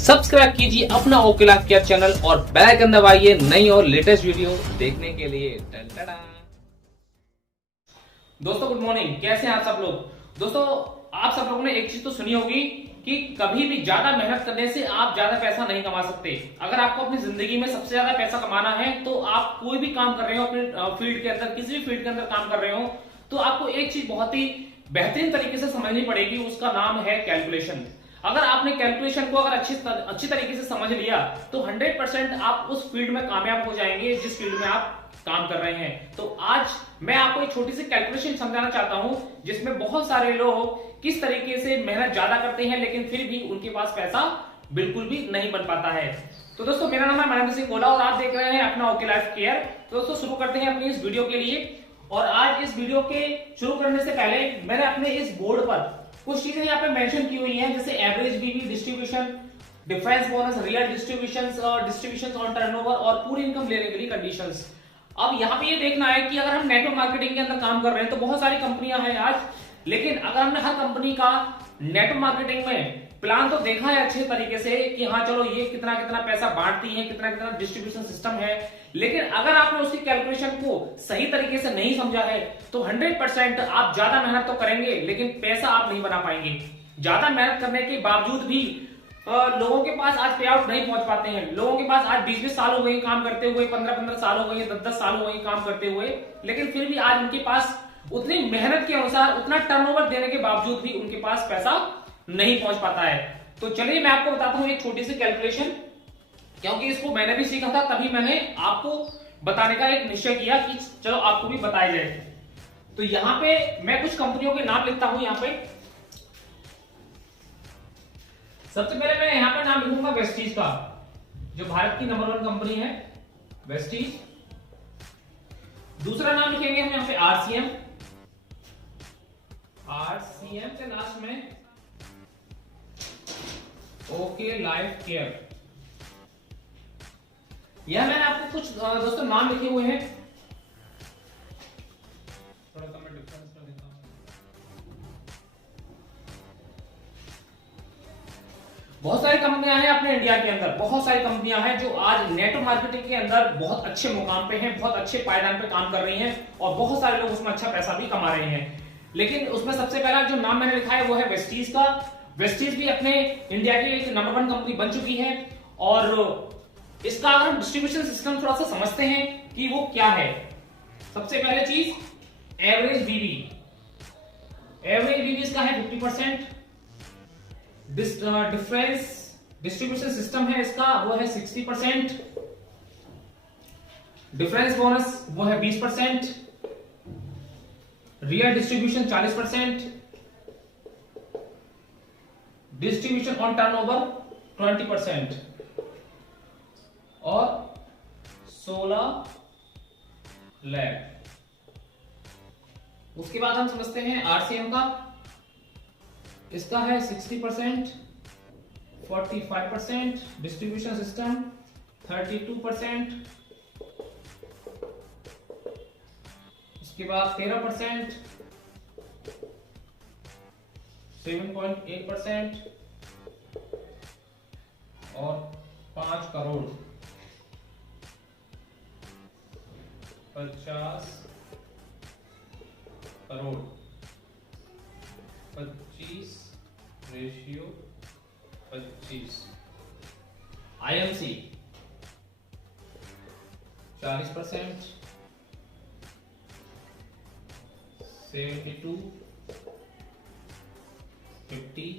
Subscribe कीजिए अपना ओकेला care channel और बेल आइकन दबाइए नई और लेटेस्ट वीडियो देखने के लिए। दोस्तों गुड मॉर्निंग, कैसे हैं आप सब लोग। दोस्तों आप सब लोगों ने एक चीज तो सुनी होगी कि कभी भी ज्यादा मेहनत करने से आप ज्यादा पैसा नहीं कमा सकते। अगर आपको अपनी जिंदगी में सबसे ज्यादा पैसा कमाना है तो आप कोई भी काम कर रहे हो, अपने फील्ड के अंदर, किसी भी फील्ड के अंदर काम कर रहे हो, तो आपको एक चीज बहुत ही बेहतरीन तरीके से समझनी पड़ेगी, उसका नाम है कैलकुलेशन। अगर आपने कैलकुलेशन को अगर अच्छी तरीके से समझ लिया तो 100% आप उस फील्ड में कामयाब हो जाएंगे जिस फील्ड में आप काम कर रहे हैं। तो आज मैं आपको एक छोटी सी कैलकुलेशन समझाना चाहता हूं जिसमें बहुत सारे लोग किस तरीके से मेहनत ज्यादा करते हैं लेकिन फिर भी उनके पास पैसा बिल्कुल भी नहीं बन पाता है। तो दोस्तों मेरा नाम है महेंद्र सिंह गोला और आप देख रहे हैं अपना ओके लाइफ केयर। तो दोस्तों शुरू करते हैं अपनी इस वीडियो के लिए। और आज इस वीडियो के शुरू करने से पहले मैंने अपने इस बोर्ड पर कुछ चीजें यहाँ पे मेंशन की हुई हैं, जैसे एवरेज बीवी distribution, difference bonus, real distributions और डिस्ट्रीब्यूशंस ऑन टर्नओवर और पूरी इनकम लेने के लिए कंडीशंस। अब यहाँ पे ये देखना है कि अगर हम नेटवर्क मार्केटिंग के अंदर काम कर रहे हैं तो बहुत सारी कंपनियां हैं आज, लेकिन अगर हमने हर कंपनी का नेटवर्क मार्केटिंग में प्लान तो देखा है अच्छे तरीके से कि हाँ चलो ये कितना कितना पैसा बांटती है, कितना कितना डिस्ट्रीब्यूशन सिस्टम है, लेकिन अगर आपने उसकी कैलकुलेशन को सही तरीके से नहीं समझा है तो 100% आप ज्यादा मेहनत तो करेंगे लेकिन पैसा आप नहीं बना पाएंगे। ज्यादा मेहनत करने के बावजूद भी लोगों के पास आज पे आउट नहीं पहुंच पाते हैं। लोगों के पास आज 20-20 साल हो गए काम करते हुए, 15-15 साल हो गए, 10-10 साल हो गए काम करते हुए, लेकिन फिर भी आज उनके पास उतनी मेहनत के अनुसार उतना टर्नओवर देने के बावजूद भी उनके पास पैसा नहीं पहुंच पाता है। तो चलिए मैं आपको बताता हूं एक छोटी सी कैलकुलेशन, क्योंकि इसको मैंने भी सीखा था, तभी मैंने आपको बताने का एक निश्चय किया कि चलो आपको भी बताया जाए। तो यहां पे मैं कुछ कंपनियों के नाम लिखता हूं। यहां पे सबसे पहले मैं यहां पे नाम लिखूंगा वेस्टीज का, जो भारत की नंबर 1 कंपनी है, वेस्टीज। दूसरा नाम लिखेंगे हम यहां पे आरसीएम। आरसीएम के लास्ट में ओके लाइफ केयर। यह मैंने आपको कुछ दोस्तों नाम लिखे हुए हैं, थोड़ा सा मैं डिफरेंस कर देता हूं। बहुत सारी कंपनियां हैं अपने इंडिया के अंदर, बहुत सारी कंपनियां हैं जो आज नेटवर्क मार्केटिंग के अंदर बहुत अच्छे मुकाम पे हैं, बहुत अच्छे पायदान पे काम कर रही हैं और बहुत सारे लोग उसमें अच्छा पैसा भी कमा रहे हैं। लेकिन उसमें सबसे पहला जो नाम मैंने लिखा है वो है वेस्टीज का। वेस्टीज भी अपने इंडिया की एक नंबर 1 कंपनी बन चुकी है और इसका अगर हम डिस्ट्रीब्यूशन सिस्टम थोड़ा सा समझते हैं कि वो क्या है। सबसे पहले चीज एवरेज बीवी। एवरेज बीवी इसका है 50%। डिफरेंस डिस्ट्रीब्यूशन सिस्टम है इसका, वो है 60%। डिफरेंस बोनस वो है 20%। Real distribution 40%। Distribution on turnover 20% और 16 लाख। उसके बाद हम समझते हैं आरसीएम का। इसका है 60%, 45%, डिस्ट्रीब्यूशन सिस्टम 32%, उसके बाद 13%, 7.8% और 5 करोड़ 50 करोड़ 25 रेशियो 25। आईएमसी 40%, 72, 50,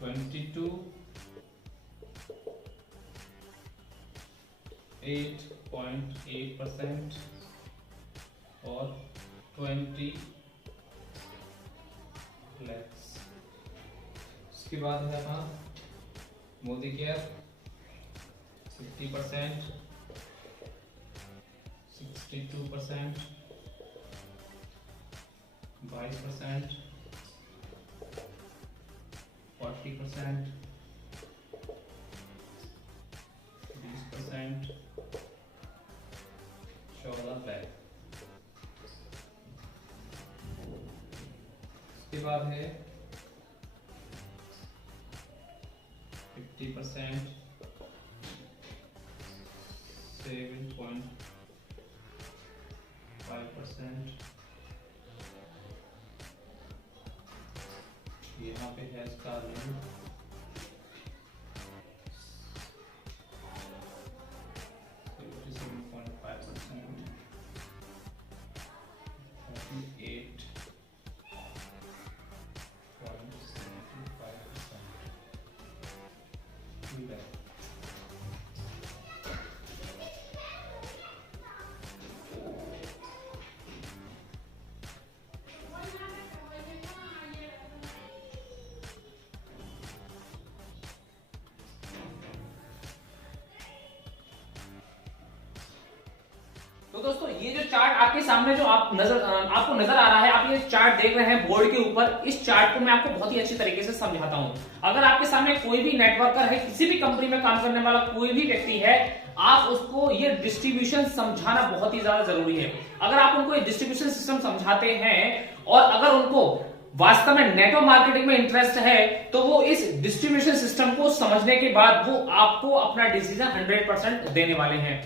22, 8.8% और 20 लैक्स। उसके बाद है अपना मोदी केयर 50%, 62%, 22%, 40%, 20%, 14 लाख। उसके बाद है 50%, 7.5%, यहाँ पे है इसका लिमिट 7.5%, 48.75%। तो दोस्तों ये जो चार्ट आपके सामने जो आपको नजर आ रहा है, आप ये चार्ट देख रहे हैं बोर्ड के ऊपर, इस चार्ट को मैं आपको बहुत ही अच्छी तरीके से समझाता हूं। अगर आपके सामने कोई भी नेटवर्कर है, किसी भी कंपनी में काम करने वाला कोई भी व्यक्ति है, आप उसको ये डिस्ट्रीब्यूशन समझाना बहुत ही ज्यादा जरूरी है। अगर आप उनको ये डिस्ट्रीब्यूशन सिस्टम समझाते हैं और अगर उनको वास्तव में नेटवर्क मार्केटिंग में इंटरेस्ट है, तो वो इस डिस्ट्रीब्यूशन सिस्टम को समझने के बाद वो आपको अपना डिसीजन 100% देने वाले हैं।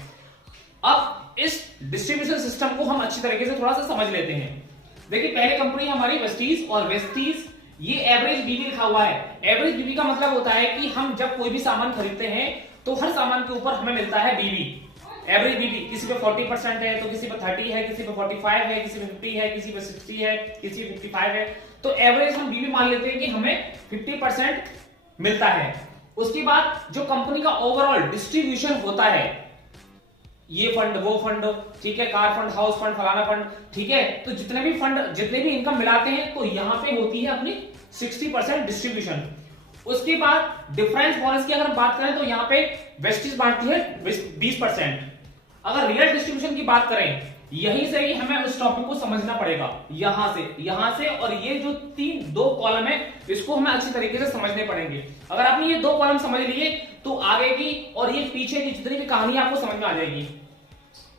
अब इस डिस्ट्रीब्यूशन सिस्टम को हम अच्छी तरीके से थोड़ा सा समझ लेते हैं। देखिए पहले कंपनी हमारी वेस्टीज, और वेस्टीज ये एवरेज बीबी लिखा हुआ है। एवरेज बीबी का मतलब होता है कि हम जब कोई भी सामान खरीदते हैं तो हर सामान के ऊपर हमें मिलता है बीबी, एवरेज बीबी। किसी पे 40% है, तो किसी पे 30 है, किसी पे 45 है, किसी पे 50 है, किसी पे 60 है, किसी पे 55 है। तो एवरेज हम बीबी मान लेते हैं कि हमें 50% मिलता है। उसके बाद जो कंपनी का ओवरऑल डिस्ट्रीब्यूशन होता है, ये फंड, वो फंड, ठीक है, कार फंड, हाउस फंड, फलाना फंड, ठीक है, तो जितने भी फंड, जितने भी इनकम मिलाते हैं, तो यहां पे होती है अपनी 60% डिस्ट्रीब्यूशन। उसके बाद डिफरेंस बोनस की अगर हम बात करें तो यहाँ पे वेस्टीज बांटती है 20%। अगर रियल डिस्ट्रीब्यूशन की बात करें, यहीं से ही हमें उस टॉपिक को समझना पड़ेगा, यहां से और ये जो दो कॉलम है, इसको हमें अच्छी तरीके से समझने पड़ेंगे। अगर आपने ये दो कॉलम समझ लिए तो आगे की और ये पीछे की जितनी भी कहानी आपको समझ में आ जाएगी।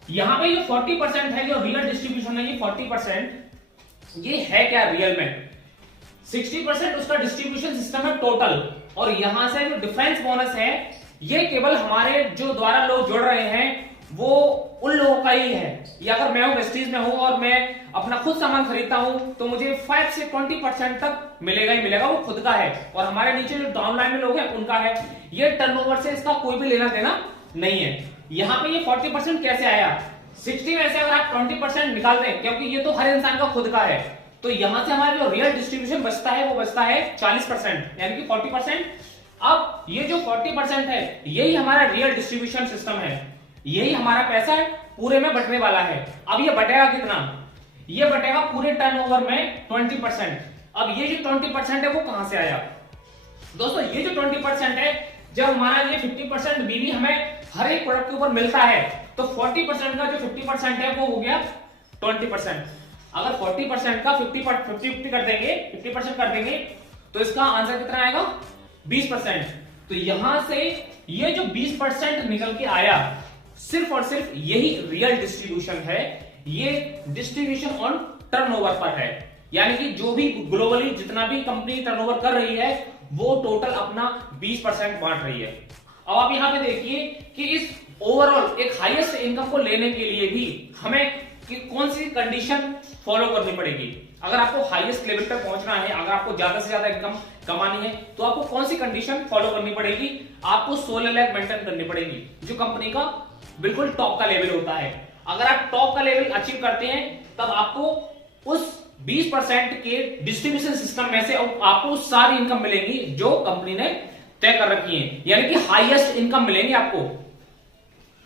यहां पे ये 40% है जो रियल डिस्ट्रीब्यूशन है, ये 40% ये है क्या रियल में, 60% उसका डिस्ट्रीब्यूशन सिस्टम है टोटल। और यहां से जो डिफरेंस बोनस है, ये केवल हमारे जो द्वारा लोग जुड़ रहे हैं वो उन लोगों का ही है। या अगर मैं वेस्टीज में हूं और मैं अपना खुद सामान खरीदता हूं तो मुझे 5 से 20% तक मिलेगा ही मिलेगा, वो खुद का है। और हमारे नीचे जो डाउनलाइन में लोग हैं उनका है। ये टर्नओवर से इसका कोई भी लेना देना नहीं है। यहां पे ये 40% कैसे आया, 60 में से अगर आप 20% निकाल दें, क्योंकि ये तो हर इंसान का खुद का है, तो यहां से हमारा जो रियल डिस्ट्रीब्यूशन बचता है वो बचता है 40%, यानी कि 40%। अब ये जो 40% है यही हमारा रियल डिस्ट्रीब्यूशन सिस्टम है, यही हमारा पैसा है, पूरे में बटने वाला है। अब ये बटेगा कितना, ये बटेगा पूरे टर्नओवर में 20%। अब ये जो 20% है वो कहां से आया दोस्तों, ये जो 20% है, जब हमारा ये 50% बीबी हमें हर एक प्रोडक्ट के ऊपर मिलता है, तो 40% का जो 50% है वो हो गया 20%। अगर 40% का 50 कर देंगे, 50% कर देंगे, तो इसका आंसर कितना आएगा 20%। तो यहां से ये जो 20% निकल के आया, सिर्फ और सिर्फ यही रियल डिस्ट्रीब्यूशन है। ये डिस्ट्रीब्यूशन ऑन टर्नओवर पर है, यानी कि जो भी ग्लोबली जितना भी कंपनी टर्नओवर कर रही है वो टोटल अपना 20% बांट रही है। अब आप यहां पे देखिए कि इस ओवरऑल एक हाईएस्ट इनकम को लेने के लिए भी हमें कौन सी कंडीशन फॉलो करनी पड़ेगी। अगर आपको हाईएस्ट लेवल पर पहुंचना है, अगर आपको ज्यादा से ज्यादा इनकम कमानी है, तो आपको कौन सी कंडीशन फॉलो करनी पड़ेगी, आपको 16 लाख मेंटेन करनी पड़ेगी, जो कंपनी का बिल्कुल टॉप का लेवल होता है। अगर आप टॉप का लेवल अचीव करते हैं, तब आपको उस 20% के डिस्ट्रीब्यूशन सिस्टम में से आपको सारी इनकम मिलेगी जो कंपनी ने तय कर रखी है, यानी कि हाईएस्ट इनकम मिलेंगी आपको।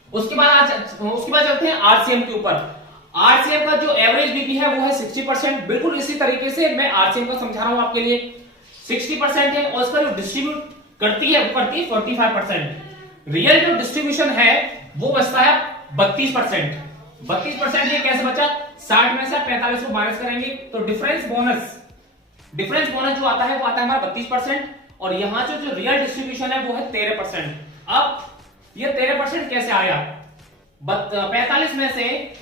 उसके बाद चलते हैं आरसीएम के ऊपर। आरसीएम का जो एवरेज बीपी है वो है 60%। बिल्कुल इसी तरीके से मैं आरसीएम का समझा रहा हूं आपके लिए। 60% है और उसका जो डिस्ट्रीब्यूट करती है वो करती है 45%। रियल जो डिस्ट्रीब्यूशन है वो बचता है 32%। 32% ये कैसे बचा, 60 में से 45 को माइनस करेंगे तो डिफरेंस बोनस जो आता है वो आता है हमारा 32%। और यहां से जो रियल डिस्ट्रीब्यूशन है वो है 13%। अब ये 13% कैसे आया, 45 में से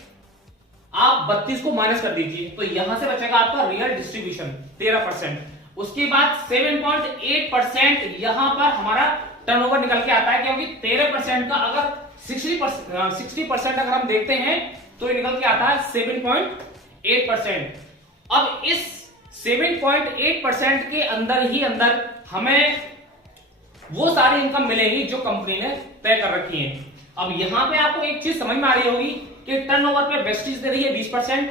आप 32 को माइनस कर दीजिए, तो यहां से बचेगा आपका रियल डिस्ट्रीब्यूशन 13%। उसके बाद 7.8% यहां पर हमारा टर्नओवर निकल के आता है, क्योंकि 13% का अगर 60% अगर हम देखते हैं तो ये निकल के आता है 7.8%। अब इस 7.8% के अंदर ही अंदर हमें वो सारी इनकम मिलेगी जो कंपनी ने तय कर रखी है। अब यहां पे आपको एक चीज समझ में आ रही होगी कि टर्नओवर पे वेस्टेज दे रही है 20%,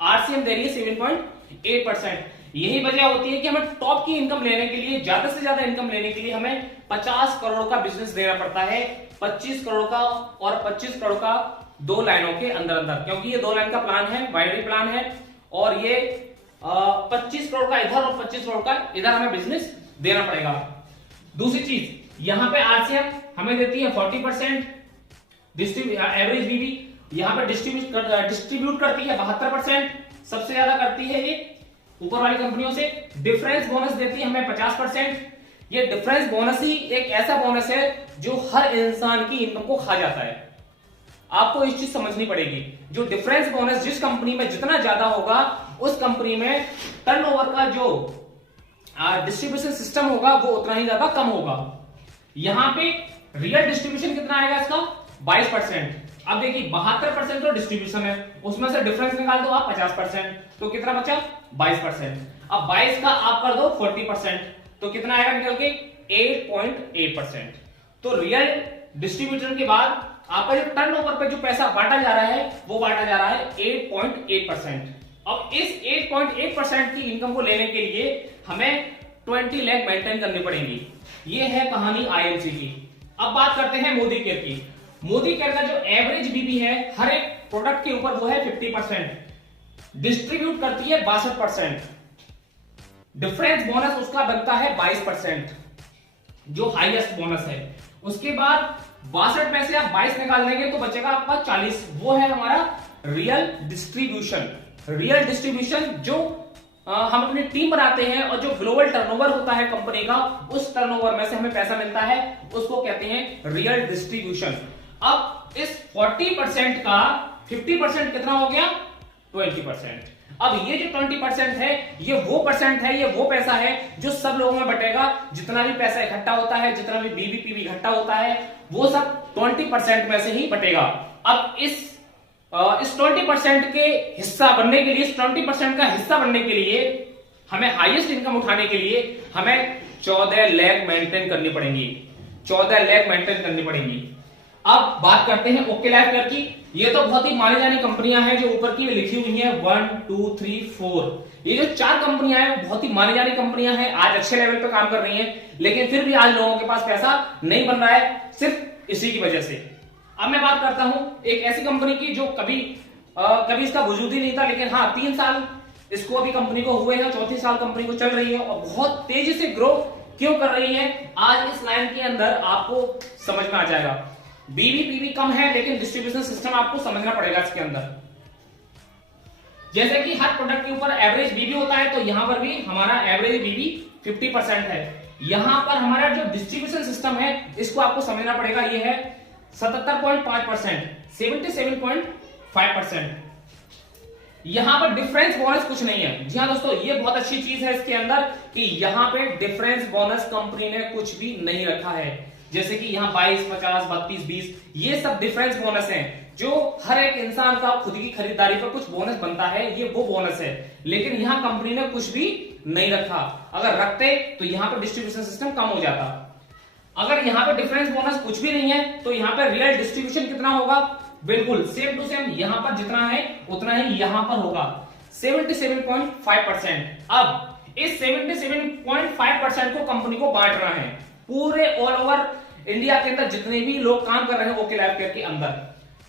आरसीएम दे रही है 7.8%। यही वजह होती है कि हमें टॉप की इनकम लेने के लिए, ज्यादा से ज्यादा इनकम लेने के लिए हमें 50 करोड़ का बिजनेस देना पड़ता है, 25 करोड़ का और 25 करोड़ का 2 लाइनों के अंदर अंदर, क्योंकि ये 2 लाइन का प्लान है, बाइनरी प्लान है, और ये 25 करोड़ का इधर और 25 करोड़ का इधर हमें बिजनेस देना पड़ेगा। दूसरी चीज, यहां पे आरसीएम हमें देती है 40%, एवरेज बीबी यहां पे डिस्ट्रीब्यूट करती है 72%, सबसे ज्यादा करती है ये ऊपर वाली कंपनियों से। डिफरेंस बोनस देती है हमें 50%। ये डिफरेंस बोनस ही एक ऐसा बोनस है जो हर इंसान की इनकम को खा जाता है। आपको इस चीज समझनी पड़ेगी, जो डिफरेंस बोनस जिस कंपनी में जितना ज्यादा होगा उस कंपनी में टर्नओवर का जो डिस्ट्रीब्यूशन सिस्टम होगा वो उतना ही ज्यादा कम होगा। यहां पे रियल डिस्ट्रीब्यूशन कितना आएगा इसका, 22%। अब देखिए 72% तो डिस्ट्रीब्यूशन है, उसमें से डिफरेंस निकाल दो आप 50%, तो कितना बचा 22%। अब 22 का आप कर दो 40%, तो कितना आएगा निकल के 8.8%। तो रियल डिस्ट्रीब्यूशन के बाद आपका जो टर्नओवर पे जो पैसा बांटा जा रहा है वो बांटा जा रहा है 8.8%। अब इस 8.8% की इनकम को लेने के लिए हमें 20 लाख मेंटेन करनी पड़ेगी। ये है कहानी आईएमसी की। अब बात करते हैं मोदी केयर की। मोदी केयर का जो एवरेज बीबी है हर एक प्रोडक्ट के ऊपर वो है 50%, डिस्ट्रीब्यूट करती है 62%, डिफरेंस बोनस उसका बनता है 22%, जो हाईएस्ट बोनस है। उसके बाद 62 में से आप 22 निकाल देंगे तो बचेगा आपका 40, वो है हमारा रियल डिस्ट्रीब्यूशन। रियल डिस्ट्रीब्यूशन जो हम अपनी टीम बनाते हैं और जो ग्लोबल टर्नओवर होता है कंपनी का, उस टर्नओवर में से हमें पैसा मिलता है, उसको कहते हैं रियल डिस्ट्रीब्यूशन। अब इस 40% का 50% कितना हो गया, 20%। अब ये जो 20% है ये वो परसेंट है, ये वो पैसा है जो सब लोगों में बटेगा। जितना भी पैसा इकट्ठा होता है, जितना भी बीबीपीवी इकट्ठा होता है, वो सब 20% में से ही बटेगा। अब इस 20% के हिस्सा बनने के लिए, इस 20% का हिस्सा बनने के लिए हमें हाईएस्ट इनकम उठाने के लिए हमें 14 लाख मेंटेन करनी पड़ेगी, 14 लाख मेंटेन करनी पड़ेगी। अब बात करते हैं ओके लाइफ केयर की। ये तो बहुत ही मानी जानी कंपनियां हैं जो ऊपर की लिखी हुई हैं 1 2 3 4। ये जो 4 कंपनियां हैं बहुत ही मानी जानी कंपनियां हैं, आज अच्छे लेवल पे काम कर रही हैं, लेकिन फिर भी आज लोगों के पास पैसा नहीं बन रहा है, सिर्फ इसी की वजह से। अब मैं बात करता हूं एक ऐसी कंपनी की जो कभी इसका वजूद ही नहीं था, लेकिन हाँ 3 साल इसको अभी कंपनी को हुए हैं, 4थी साल कंपनी को चल रही है और बहुत तेजी से ग्रो क्यों कर रही है आज इस लाइन के अंदर आपको समझ में आ जाएगा। बीबीपीवी कम है लेकिन डिस्ट्रीब्यूशन सिस्टम आपको समझना पड़ेगा इसके अंदर। जैसे कि हर प्रोडक्ट के ऊपर एवरेज बीबी होता है, तो यहां पर भी हमारा एवरेज बीबी 50% है। यहां पर हमारा जो डिस्ट्रीब्यूशन सिस्टम है इसको आपको समझना पड़ेगा, ये है 77.5%, 77.5%। यहां पर डिफरेंस बोनस कुछ नहीं है। जी हाँ दोस्तों, ये बहुत अच्छी चीज है इसके अंदर कि यहां पे डिफरेंस बोनस कंपनी ने कुछ भी नहीं रखा है। जैसे कि यहाँ 22, 50, 32, 20 ये सब डिफरेंस बोनस हैं जो हर एक इंसान का खुद की खरीदारी पर कुछ बोनस बनता है, ये वो बोनस है। लेकिन यहाँ कंपनी ने कुछ भी नहीं रखा। अगर रखते तो यहाँ पर डिस्ट्रीब्यूशन सिस्टम कम हो जाता। अगर यहाँ पे डिफरेंस बोनस कुछ भी नहीं है तो यहाँ पे रियल डिस्ट्रीब्यूशन कितना होगा, बिल्कुल सेम टू सेम यहाँ पर जितना है उतना ही यहाँ पर होगा, 77.5%। अब इस 77.5% को कंपनी को बांटना है पूरे ऑल ओवर इंडिया के अंदर जितने भी लोग काम कर रहे हैं ओके लाइफ केयर के अंदर।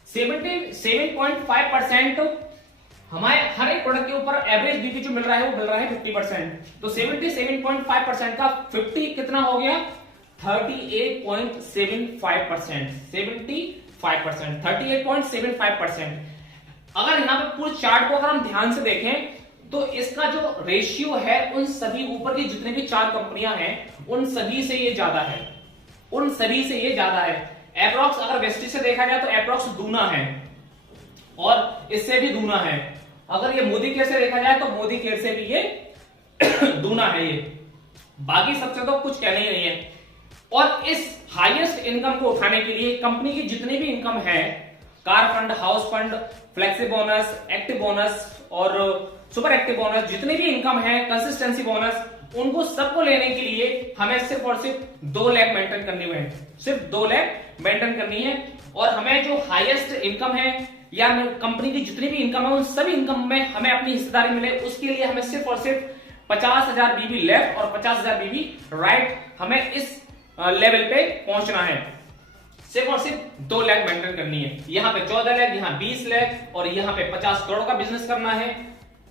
77.5% हमारे हर एक प्रोडक्ट के ऊपर एवरेज बीपी जो मिल रहा है वो मिल रहा है 50%। तो 77.5% का 50 कितना हो गया, 38.75%, 38.75%। अगर यहाँ पे पूरे चार्ट को अगर हम ध्यान से देखें तो इसका जो रेशियो है उन सभी ऊपर की जितने भी 4 कंपनियां हैं उन सभी से ये ज्यादा है, उन सभी से ये ज्यादा है। एप्रॉक्स अगर वेस्टेज से देखा जाए तो एप्रॉक्स दूना है और इससे भी दूना है। अगर ये मोदी केयर से देखा जाए तो मोदी केयर से भी ये दूना है। ये बाकी सबसे तो कुछ कहना ही नहीं है। और इस हाईएस्ट इनकम को उठाने के लिए कंपनी की जितनी भी इनकम है, car fund, house fund, flexi bonus, active bonus और सुपर एक्टिव बोनस, जितनी भी इनकम है, कंसिस्टेंसी बोनस, उनको सबको लेने के लिए हमें सिर्फ और सिर्फ 2 लाख मेंटेन करनी है, सिर्फ 2 लाख मेंटेन करनी है। और हमें जो हाईएस्ट इनकम है या कंपनी की जितनी भी इनकम है, उन सभी इनकम में हमें अपनी हिस्सेदारी मिले, उसके लिए हमें सिर्फ और सिर्फ 50,000 बीबी लेफ्ट और 50,000 बीबी राइट, हमें इस लेवल पे पहुंचना है। सिर्फ और सिर्फ 2 लाख मेंटेन करनी है। यहां पे 14 लाख, यहां 20 लाख और यहां पे 50 करोड़ का बिजनेस करना है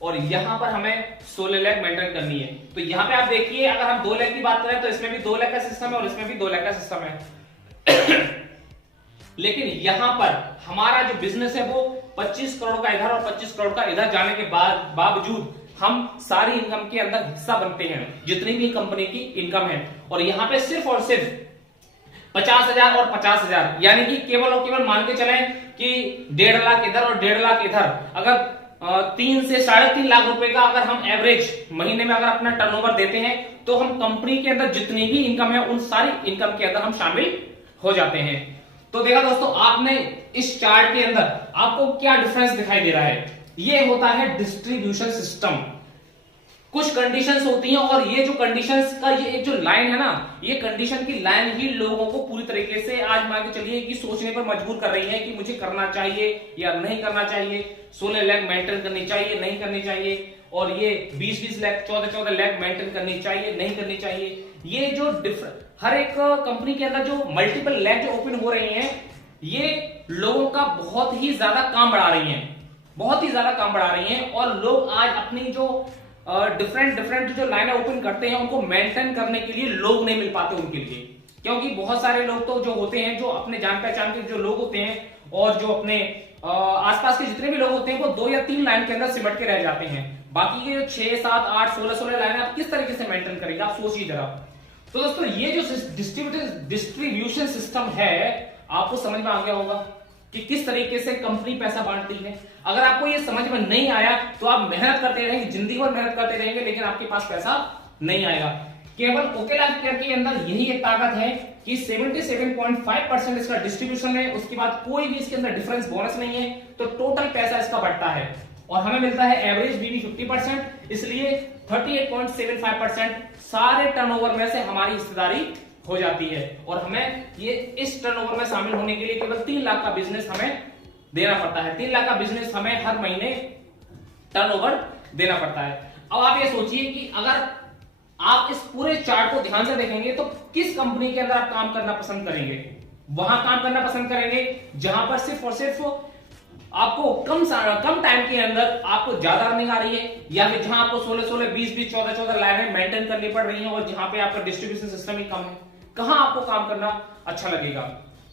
और यहां पर हमें 16 लाख मेंटेन करनी है। तो यहां पे आप देखिए, अगर हम 2 लाख की बात करें तो इसमें भी 2 लाख का सिस्टम है और इसमें भी 2 लाख का सिस्टम है। लेकिन यहां पर हमारा जो बिजनेस है वो 25 करोड़ का इधर और 25 करोड़ का इधर जाने के बावजूद हम सारी इनकम के अंदर हिस्सा बनते हैं, जितनी भी कंपनी की इनकम है। और यहां पे सिर्फ और सिर्फ 50,000 और 50,000, यानी कि केवल और केवल मान के चलें कि 1.5 लाख इधर और 1.5 लाख इधर, अगर 3 से 3.5 लाख रुपए का अगर हम एवरेज महीने में अगर अपना टर्नओवर देते हैं, तो हम कंपनी के अंदर जितनी भी इनकम है उन सारी इनकम के अंदर हम शामिल हो जाते हैं। तो देखा दोस्तों, आपने इस चार्ट के अंदर आपको क्या डिफरेंस दिखाई दे रहा है? ये होता है डिस्ट्रीब्यूशन सिस्टम। कुछ कंडीशंस होती हैं और ये जो कंडीशंस का ये एक जो लाइन है ना, ये कंडीशन की लाइन ही लोगों को पूरी तरीके से आज मान के चलिए कि सोचने पर मजबूर कर रही है कि मुझे करना चाहिए या नहीं करना चाहिए, 16 लाख मेंटेन करनी चाहिए नहीं करनी चाहिए, और ये 20-20 लाख 14-14 लाख मेंटेन करनी चाहिए नहीं करनी चाहिए। ये जो हर एक कंपनी के अंदर जो मल्टीपल लैब जो ओपन हो रही हैं, ये लोगों का बहुत ही ज्यादा काम बढ़ा रही हैं, बहुत ही ज्यादा काम बढ़ा रही हैं। और लोग आज अपनी जो डिफरेंट जो लाइनें ओपन करते हैं, उनको मेंटेन करने के लिए लोग नहीं मिल पाते उनके लिए, क्योंकि बहुत सारे लोग तो जो होते हैं, जो अपने जान पहचान के जो लोग होते हैं और जो अपने आसपास के जितने भी लोग होते हैं, वो 2 या 3 लाइन के अंदर सिमट के रह जाते हैं। बाकी के 6, 7, 8, 16 लाइन आप किस तरीके से मेंटेन करेंगे, आप सोचिए जरा। तो दोस्तों, ये जो डिस्ट्रीब्यूशन सिस्टम है, आपको समझ में आ गया होगा कि किस तरीके से कंपनी पैसा बांटती है। अगर आपको ये समझ में नहीं आया तो आप मेहनत करते रहेंगे, जिंदगी भर मेहनत करते रहेंगे, लेकिन आपके पास पैसा नहीं आएगा। केवल ओकेला केयर के अंदर यही एक ताकत है कि 77.5% इसका डिस्ट्रीब्यूशन है, उसके बाद कोई भी इसके अंदर डिफरेंस बोनस नहीं है, तो टोटल पैसा इसका बढ़ता है और हमें मिलता है एवरेज बीवी 50%, इसलिए 38.75% सारे टर्नओवर में से हमारी हिस्सेदारी हो जाती है। और हमें ये इस टर्नओवर में शामिल होने के लिए केवल 3 लाख का बिजनेस हमें देना पड़ता है। 3 लाख का बिजनेस हमें हर महीने टर्नओवर देना पड़ता है। अब आप ये सोचिए कि अगर आप इस पूरे चार्ट को ध्यान से देखेंगे तो किस कंपनी के अंदर आप काम करना पसंद करेंगे? वहां काम करना पसंद करेंगे जहां पर सिर्फ और सिर्फ आपको कम टाइम के अंदर आपको ज्यादा अर्निंग आ रही है, या फिर जहां आपको 16-16, 20-20, 14-14 लाइनें मेंटेन करनी पड़ रही हैं और जहां पे आपका डिस्ट्रीब्यूशन सिस्टम ही कम है? कहां आपको काम करना अच्छा लगेगा?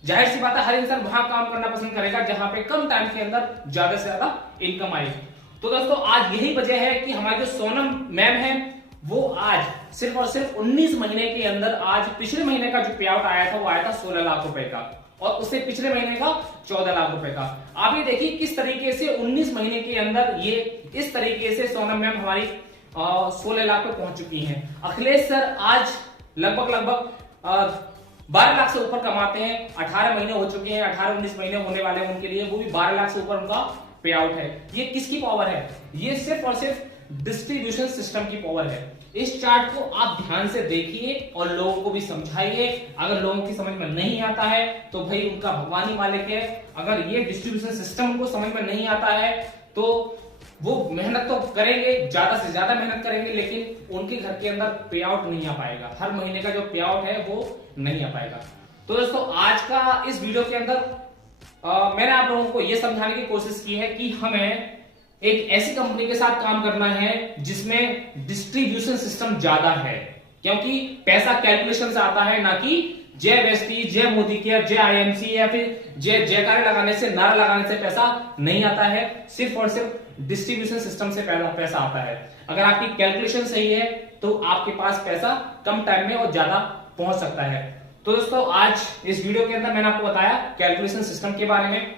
जाहिर सी बात है, हर इंसान वहां काम करना पसंद करेगा जहां पे कम टाइम के अंदर ज्यादा से ज्यादा इनकम आए। तो दोस्तों, आज यही वजह है कि हमारे जो सोनम मैम है, वो आज सिर्फ और सिर्फ 19 महीने के अंदर, आज पिछले महीने का जो पे आउट आया था वो आया था 16 लाख रुपए का, और उससे पिछले महीने का 14 लाख रुपए का। आप ये देखिए किस तरीके से 19 महीने के अंदर ये इस तरीके से सोनम मैम हमारी 16 लाख पे पहुंच चुकी हैं। अखिलेश सर आज लगभग 12 लाख से ऊपर कमाते हैं, 18 महीने हो चुके हैं, 18-19 महीने होने वाले हैं उनके लिए, वो भी 12 लाख से ऊपर उनका पे आउट है। ये किसकी पावर है? ये सिर्फ और सिर्फ डिस्ट्रीब्यूशन सिस्टम की पावर है। इस चार्ट को आप ध्यान से देखिए और लोगों को भी समझाइए। अगर लोगों की समझ में नहीं आता है तो भाई उनका भगवान ही मालिक है। अगर ये डिस्ट्रीब्यूशन सिस्टम को समझ में नहीं आता है तो वो मेहनत तो करेंगे, ज्यादा से ज्यादा मेहनत करेंगे, लेकिन उनके घर के अंदर पे आउट नहीं आ पाएगा। हर महीने का जो पे आउट है वो नहीं आ पाएगा। तो दोस्तों, आज का इस वीडियो के अंदर मैंने आप लोगों को यह समझाने की कोशिश की है कि हमें एक ऐसी कंपनी के साथ काम करना है जिसमें डिस्ट्रीब्यूशन सिस्टम ज्यादा है, क्योंकि पैसा कैलकुलेशन से आता है, ना कि जय वेस्टी, जय मोदी केयर, जय आईएमसी या फिर जय जयकारे लगाने से, नारा लगाने से पैसा नहीं आता है। सिर्फ और सिर्फ डिस्ट्रीब्यूशन सिस्टम से पैसा आता है। अगर आपकी कैलकुलेशन सही है तो आपके पास पैसा कम टाइम में और ज्यादा पहुंच सकता है। तो दोस्तों, आज इस वीडियो के अंदर मैंने आपको बताया कैलकुलेशन सिस्टम के बारे में।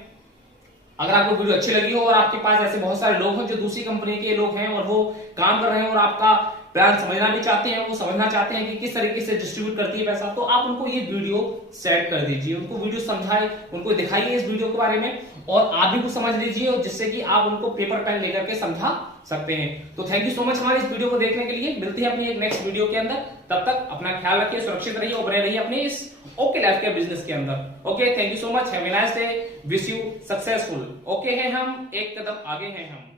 अगर आपको वीडियो अच्छी लगी हो और आपके पास ऐसे बहुत सारे लोग हैं जो दूसरी कंपनी के लोग हैं और वो काम कर रहे हैं और आपका प्लान समझना भी चाहते हैं, वो समझना चाहते हैं कि किस तरीके से डिस्ट्रीब्यूट करती है पैसा, तो आप उनको ये वीडियो शेयर कर दीजिए, उनको वीडियो समझाए, उनको दिखाइए इस वीडियो के बारे में, और आप भी कुछ समझ लीजिए, जिससे कि आप उनको पेपर पेन लेकर के समझा सकते हैं। तो थैंक यू सो मच हमारे इस वीडियो को देखने के लिए। मिलते हैं अपनी एक नेक्स्ट वीडियो के अंदर, तब तक अपना ख्याल रखिए, सुरक्षित रहिए और बने रहिए अपने इस ओके लाइफ के बिजनेस के अंदर। Okay, thank you so much, have a nice day, wish you successful. Okay है हम, एक कदम आगे हैं हम।